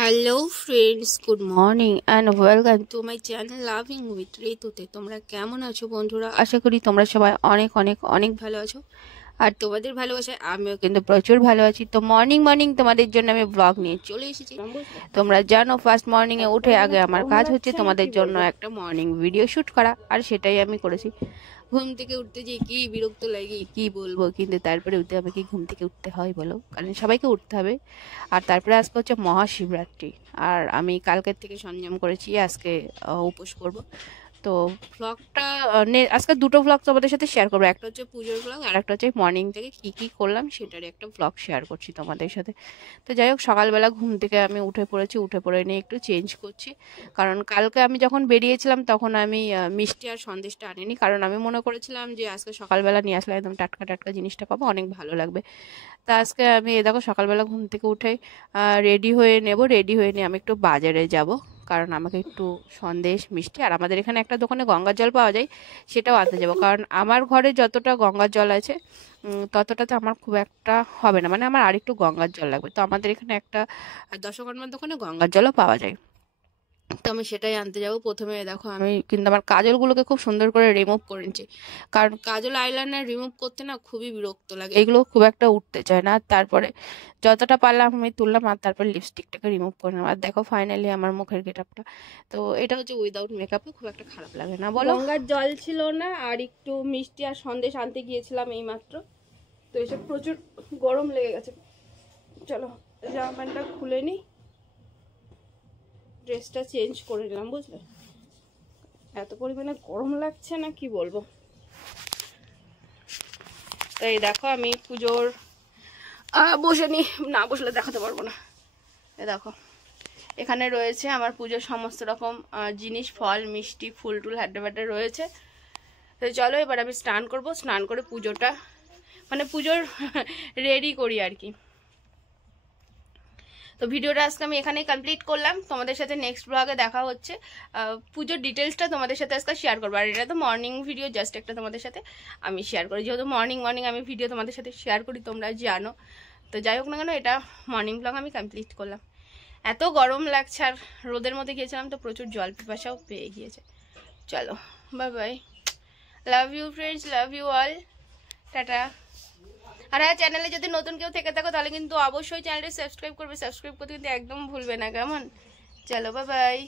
Hello friends, good morning and welcome to my channel loving with ঋতুতে। তোমরা কেমন আছো বন্ধুরা? আশা করি তোমরা সবাই অনেক অনেক অনেক ভালো আছো। আর তোমাদের ভালোবাসায় আমিও কিন্তু প্রচুর ভালো আছি। তো মর্নিং মর্নিং তোমাদের জন্য আমি ব্লগ নিয়ে চলে এসেছি। তোমরা জানো ফার্স্ট মর্নিংয়ে উঠে আগে আমার কাজ হচ্ছে তোমাদের জন্য একটা মর্নিং ভিডিও শ্যুট করা, আর সেটাই আমি করেছি। ঘুম থেকে উঠতে যে কি বিরক্ত লাগে কি বলবো, কিন্তু তারপরে উঠতে হবে, কি ঘুম থেকে উঠতে হয় বলো, কারণ সবাইকে উঠতে হবে। আর তারপরে আজকে হচ্ছে মহাশিবরাত্রি, আর আমি কালকের থেকে সংযম করেছি, আজকে উপোস করব। তো ব্লগটা আজকে দুটো ব্লগ তোমাদের সাথে শেয়ার করবো, একটা হচ্ছে পুজোর ব্লগ আর একটা হচ্ছে মর্নিং থেকে কি কি করলাম সেটারই একটা ব্লগ শেয়ার করছি তোমাদের সাথে। তো যাই হোক, সকালবেলা ঘুম থেকে আমি উঠে পড়েছি, উঠে পড়ে নিয়ে একটু চেঞ্জ করছি, কারণ কালকে আমি যখন বেরিয়েছিলাম তখন আমি মিষ্টি আর সন্দেশটা আনিনি, কারণ আমি মনে করেছিলাম যে আজকে সকালবেলা নিয়ে আসলে একদম টাটকা টাটকা জিনিসটা পাবো, অনেক ভালো লাগবে। তা আজকে আমি দেখো সকালবেলা ঘুম থেকে উঠে রেডি হয়ে নেব, রেডি হয়ে নিয়ে আমি একটু বাজারে যাব, কারণ আমাকে একটু সন্দেশ মিষ্টি আর আমাদের এখানে একটা দোকানে গঙ্গার জল পাওয়া যায়, সেটাও আনতে যাবো। কারণ আমার ঘরে যতটা গঙ্গার জল আছে ততটাতে আমার খুব একটা হবে না, মানে আমার আরেকটু গঙ্গার জল লাগবে। তো আমাদের এখানে একটা দশকর্মার দোকানে গঙ্গার জলও পাওয়া যায়, তো আমি সেটাই আনতে যাবো। প্রথমে দেখো আমি কিন্তু আমার কাজলগুলোকে খুব সুন্দর করে রিমুভ করে নিচ্ছি, কারণ কাজল আইলাইনার রিমুভ করতে না খুবই বিরক্ত লাগে, এগুলো খুব একটা উঠতে চায় না। তারপরে যতটা পারলাম আমি তুললাম, আর তারপর লিপস্টিকটাকে রিমুভ করে নিলাম। আর দেখো ফাইনালি আমার মুখের গেটআপটা, তো এটা হচ্ছে উইদাউট মেকআপে, খুব একটা খারাপ লাগে না বলো। গঙ্গার জল ছিল না, আর একটু মিষ্টি আর সন্দেশ আনতে গিয়েছিলাম এইমাত্র, তো এসব প্রচুর গরম লেগে গেছে। চলো জামা প্যান্টটা খুলে নিই, ড্রেসটা চেঞ্জ করে নিলাম, বুঝলে এত পরিমাণে গরম লাগছে না কি বলবো। তাই দেখো আমি পুজোর বসে নি, না বসলে দেখাতে পারবো না। দেখো এখানে রয়েছে আমার পুজোর সমস্ত রকম জিনিস, ফল মিষ্টি ফুল টুল হ্যাড্ডা ব্যাড্ডা রয়েছে। তো চলো এবার আমি স্নান করব, স্নান করে পুজোটা মানে পুজোর রেডি করি আর কি। তো ভিডিওটা আজকে আমি এখানেই কমপ্লিট করলাম, তোমাদের সাথে নেক্সট ব্লগে দেখা হচ্ছে। পুজোর ডিটেলসটা তোমাদের সাথে আজকে শেয়ার করবো, আর এটা তো মর্নিং ভিডিও, জাস্ট একটা তোমাদের সাথে আমি শেয়ার করি, যেহেতু মর্নিং আমি ভিডিও তোমাদের সাথে শেয়ার করি তোমরা জানো। তো যাই হোক না কেন, এটা মর্নিং ব্লগ আমি কমপ্লিট করলাম। এত গরম লাগছে, আর রোদের মধ্যে গিয়েছিলাম তো প্রচুর জল পিপাসাও পেয়ে গিয়েছে। চলো bye bye, love you friends, love you all, ta-ta. আর হ্যাঁ, চ্যানেলে যদি নতুন কেউ থেকে থাকো তাহলে কিন্তু অবশ্যই চ্যানেলটি সাবস্ক্রাইব করবে, সাবস্ক্রাইব করতে কিন্তু একদম ভুলবে না, কেমন? চলো বাই বাই।